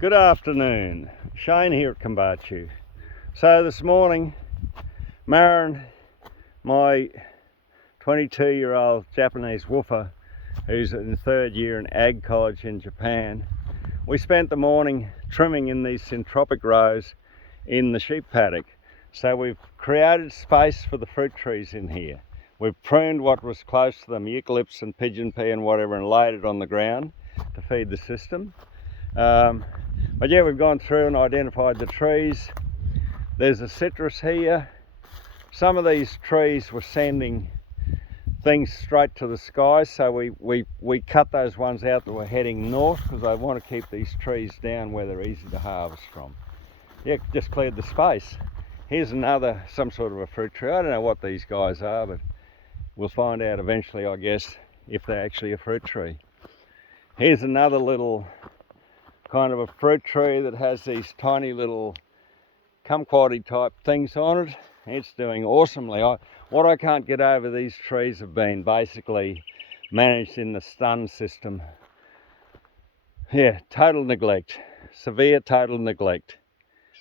Good afternoon, Shane here at Kumbartcho. So this morning, Maren, my 22-year-old Japanese woofer, who's in third year in ag college in Japan, we spent the morning trimming in these syntropic rows in the sheep paddock. So we've created space for the fruit trees in here. We've pruned what was close to them, eucalypts and pigeon pea and whatever, and laid it on the ground to feed the system. But yeah, we've gone through and identified the trees. There's a citrus here. Some of these trees were sending things straight to the sky, so we cut those ones out that were heading north because I want to keep these trees down where they're easy to harvest from. Yeah, just cleared the space. Here's another, some sort of a fruit tree. I don't know what these guys are, but we'll find out eventually, I guess, if they're actually a fruit tree. Here's another little kind of a fruit tree that has these tiny little kumquat type things on it. It's doing awesomely. What I can't get over, these trees have been basically managed in the stun system. Yeah, total neglect, severe total neglect,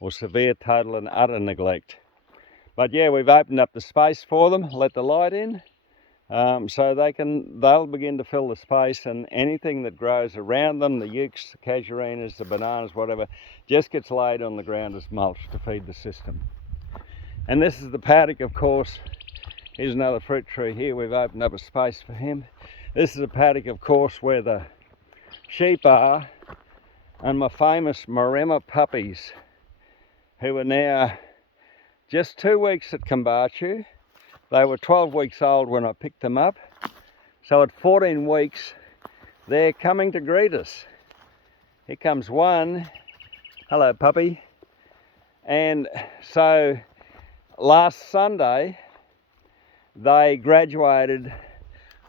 or severe total and utter neglect. But yeah, we've opened up the space for them, let the light in, so they'll begin to fill the space, and anything that grows around them, the ukes, the casuarinas, the bananas, whatever, just gets laid on the ground as mulch to feed the system. And this is the paddock, of course. Here's another fruit tree here. We've opened up a space for him. This is a paddock, of course, where the sheep are, and my famous Maremma puppies, who are now just 2 weeks at Kumbartcho. They were 12 weeks old when I picked them up. So at 14 weeks, they're coming to greet us. Here comes one. Hello, puppy. And so last Sunday, they graduated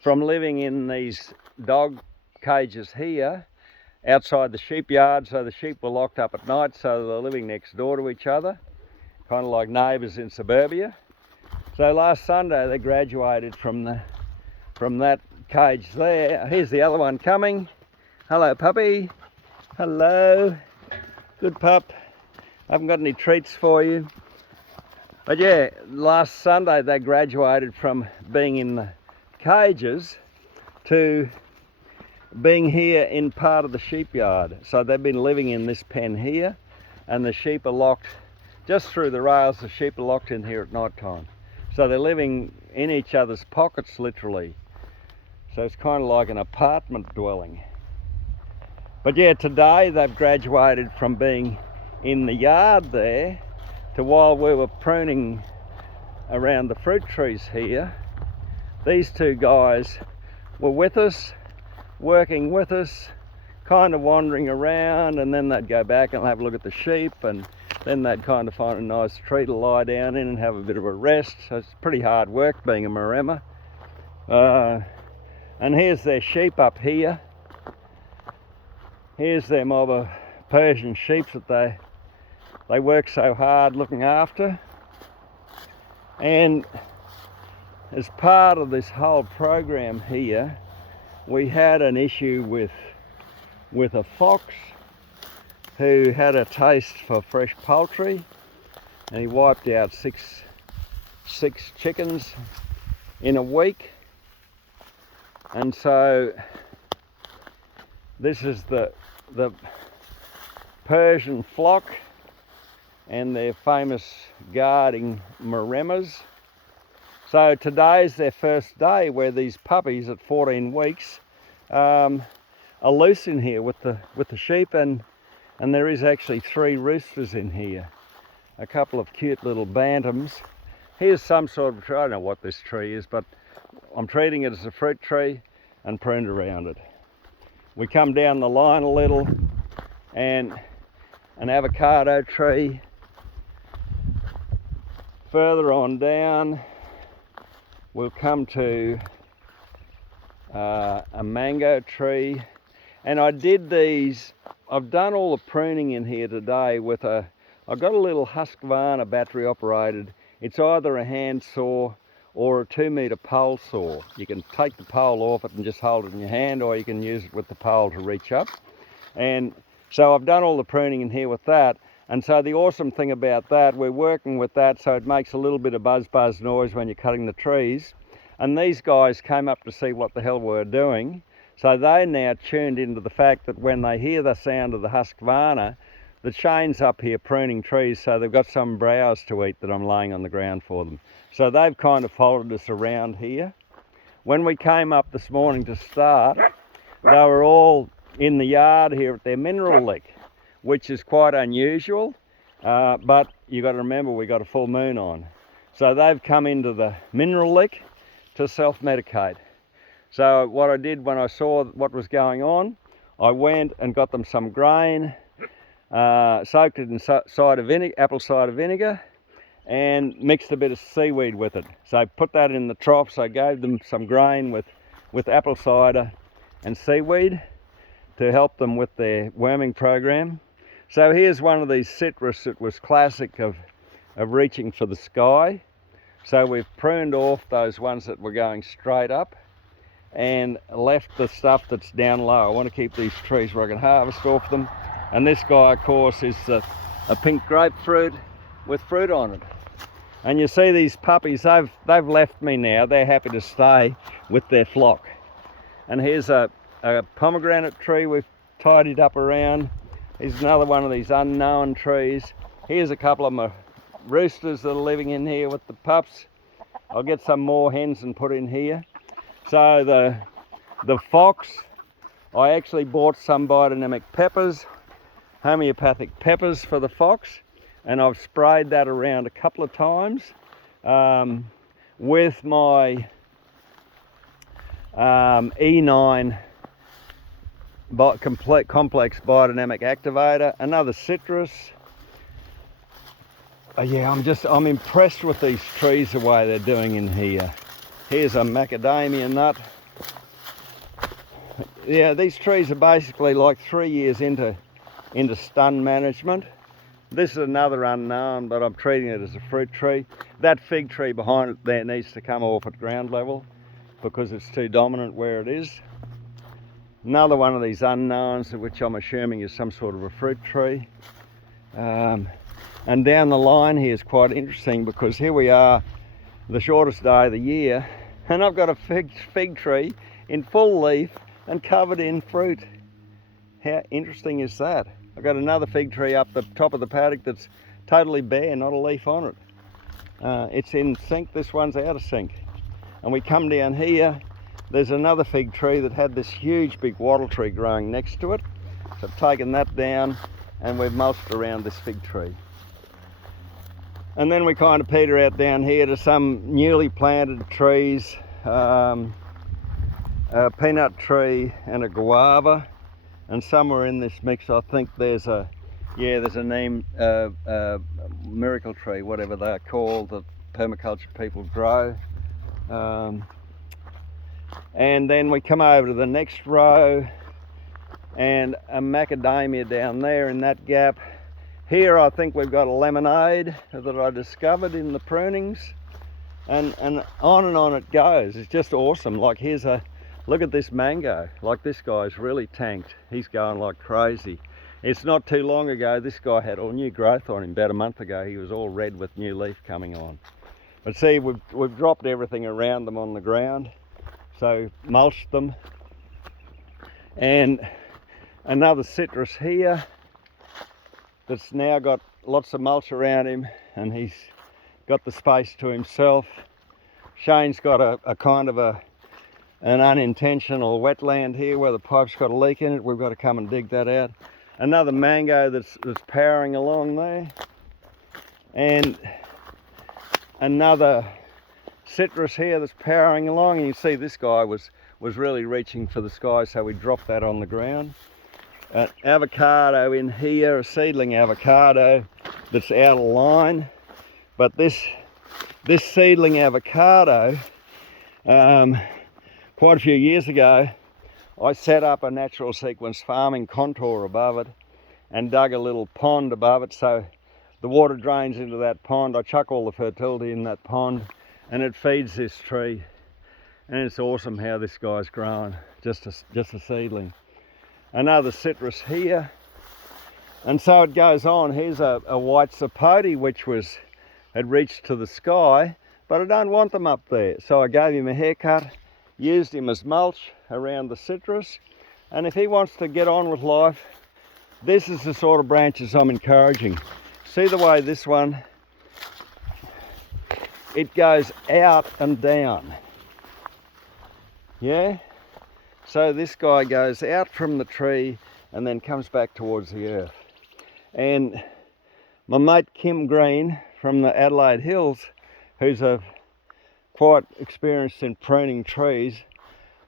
from living in these dog cages here outside the sheep yard. So the sheep were locked up at night, so they're living next door to each other, kind of like neighbours in suburbia. So last Sunday they graduated from that cage there. Here's the other one coming. Hello, puppy. Hello. Good pup. I haven't got any treats for you. But yeah, last Sunday they graduated from being in the cages to being here in part of the sheep yard. So they've been living in this pen here, and the sheep are locked just through the rails. The sheep are locked in here at night time. So they're living in each other's pockets, literally. So it's kind of like an apartment dwelling. But yeah, today they've graduated from being in the yard there to, while we were pruning around the fruit trees here, these two guys were with us, working with us, kind of wandering around, and then they'd go back and have a look at the sheep, and then they'd kind of find a nice tree to lie down in and have a bit of a rest. So it's pretty hard work being a Maremma. And here's their sheep up here. Here's their mob of Persian sheep that they work so hard looking after. And as part of this whole program here, we had an issue with a fox who had a taste for fresh poultry, and he wiped out six chickens in a week. And so this is the Persian flock and their famous guarding Maremmas. So today's their first day where these puppies at 14 weeks are loose in here with the sheep, and there is actually 3 roosters in here, a couple of cute little bantams. Here's some sort of tree. I don't know what this tree is, but I'm treating it as a fruit tree and pruned around it. We come down the line a little, and an avocado tree. Further on down, we'll come to a mango tree. And I did these, I've done all the pruning in here today with I've got a little Husqvarna battery operated. It's either a hand saw or a 2-meter pole saw. You can take the pole off it and just hold it in your hand, or you can use it with the pole to reach up. And So I've done all the pruning in here with that. And so the awesome thing about that, we're working with that so it makes a little bit of buzz noise when you're cutting the trees. And these guys came up to see what the hell we're doing. So they're now tuned into the fact that when they hear the sound of the Husqvarna, the Shane's up here pruning trees, so they've got some browse to eat that I'm laying on the ground for them. So they've kind of followed us around here. When we came up this morning to start, they were all in the yard here at their mineral lick, which is quite unusual, but you've got to remember we got a full moon on. So they've come into the mineral lick to self-medicate. So what I did when I saw what was going on, I went and got them some grain, soaked it in apple cider vinegar, and mixed a bit of seaweed with it. So I put that in the troughs. I gave them some grain with apple cider and seaweed to help them with their worming program. So here's one of these citrus that was classic of reaching for the sky. So we've pruned off those ones that were going straight up and left the stuff that's down low. I want to keep these trees where I can harvest off them. And this guy, of course, is a pink grapefruit with fruit on it. And you see these puppies, they've left me now. They're happy to stay with their flock. And here's a pomegranate tree we've tidied up around. Here's another one of these unknown trees. Here's a couple of my roosters that are living in here with the pups. I'll get some more hens and put in here. So the fox, I actually bought some biodynamic peppers, homeopathic peppers for the fox, and I've sprayed that around a couple of times with my E9 complex biodynamic activator. Another citrus. Yeah, I'm impressed with these trees the way they're doing in here. Here's a macadamia nut. Yeah, these trees are basically like 3 years into stun management. This is another unknown, but I'm treating it as a fruit tree. That fig tree behind it there needs to come off at ground level because it's too dominant where it is. Another one of these unknowns, which I'm assuming is some sort of a fruit tree. And down the line here is quite interesting because here we are, the shortest day of the year, and I've got a fig tree in full leaf and covered in fruit. How interesting is that? I've got another fig tree up the top of the paddock that's totally bare, not a leaf on it. It's in sync, this one's out of sync. And we come down here, there's another fig tree that had this huge big wattle tree growing next to it. So I've taken that down and we've mulched around this fig tree. And then we kind of peter out down here to some newly planted trees, a peanut tree and a guava. And somewhere in this mix, I think there's a neem, miracle tree, whatever they're called, that permaculture people grow. And then we come over to the next row and a macadamia down there in that gap. Here I think we've got a lemonade that I discovered in the prunings, and on it goes. It's just awesome. Like here's look at this mango. Like this guy's really tanked. He's going like crazy. It's not too long ago this guy had all new growth on him. About a month ago he was all red with new leaf coming on. But see, we've dropped everything around them on the ground. So mulched them. And another citrus here that's now got lots of mulch around him and he's got the space to himself. Shane's got a kind of an unintentional wetland here where the pipe's got a leak in it. We've got to come and dig that out. Another mango that's powering along there. And another citrus here that's powering along. And you see this guy was really reaching for the sky, so we dropped that on the ground. Avocado in here, a seedling avocado that's out of line. But this seedling avocado, quite a few years ago, I set up a natural sequence farming contour above it and dug a little pond above it, so the water drains into that pond. I chuck all the fertility in that pond and it feeds this tree. And it's awesome how this guy's growing, just a seedling. Another citrus here, And so it goes on. Here's a white sapote which had reached to the sky, but I don't want them up there. So I gave him a haircut, used him as mulch around the citrus, and if he wants to get on with life, this is the sort of branches I'm encouraging. See the way this one, it goes out and down. Yeah? So this guy goes out from the tree and then comes back towards the earth. And my mate Kim Green from the Adelaide Hills, who's quite experienced in pruning trees,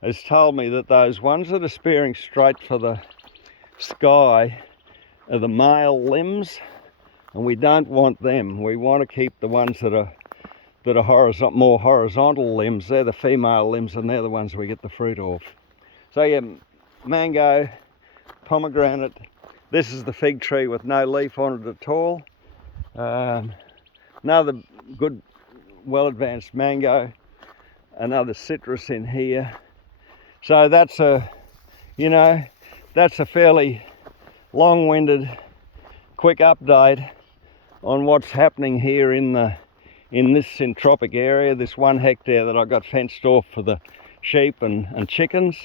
has told me that those ones that are spearing straight for the sky are the male limbs, and we don't want them. We want to keep the ones that are more horizontal limbs. They're the female limbs, and they're the ones we get the fruit off. So yeah, mango, pomegranate. This is the fig tree with no leaf on it at all. Another good, well-advanced mango. Another citrus in here. So that's a fairly long-winded, quick update on what's happening here in this syntropic area, this 1 hectare that I got fenced off for the sheep and chickens.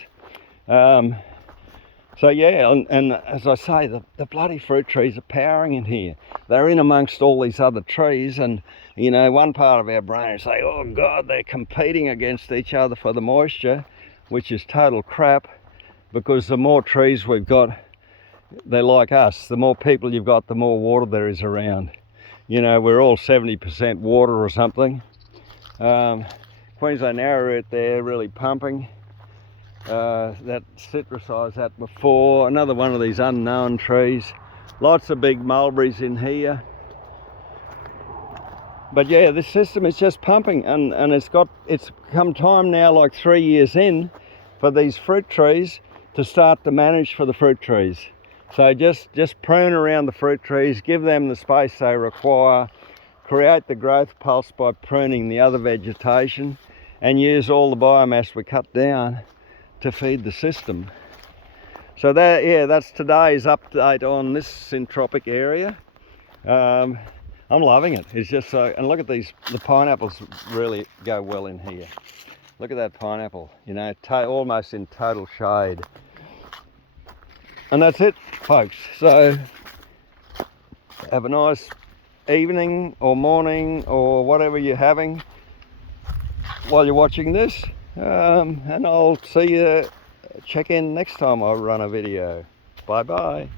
So yeah, and as I say, the bloody fruit trees are powering in here. They're in amongst all these other trees, and you know, one part of our brain is say, oh God, they're competing against each other for the moisture, which is total crap, because the more trees we've got, they're like us. The more people you've got, the more water there is around. You know, we're all 70% water or something. Queensland arrowroot there really pumping. That citrus I was at before, another one of these unknown trees. Lots of big mulberries in here. But yeah, this system is just pumping, and it's come time now, like 3 years in, for these fruit trees to start to manage for the fruit trees. So just prune around the fruit trees, give them the space they require, create the growth pulse by pruning the other vegetation, and use all the biomass we cut down to feed the system. So that's today's update on this syntropic area. I'm loving it. It's just so, and look at these, the pineapples really go well in here. Look at that pineapple, you know, almost in total shade. And that's it, folks. So have a nice evening or morning or whatever you're having while you're watching this. And I'll see you, check in next time I run a video. Bye bye.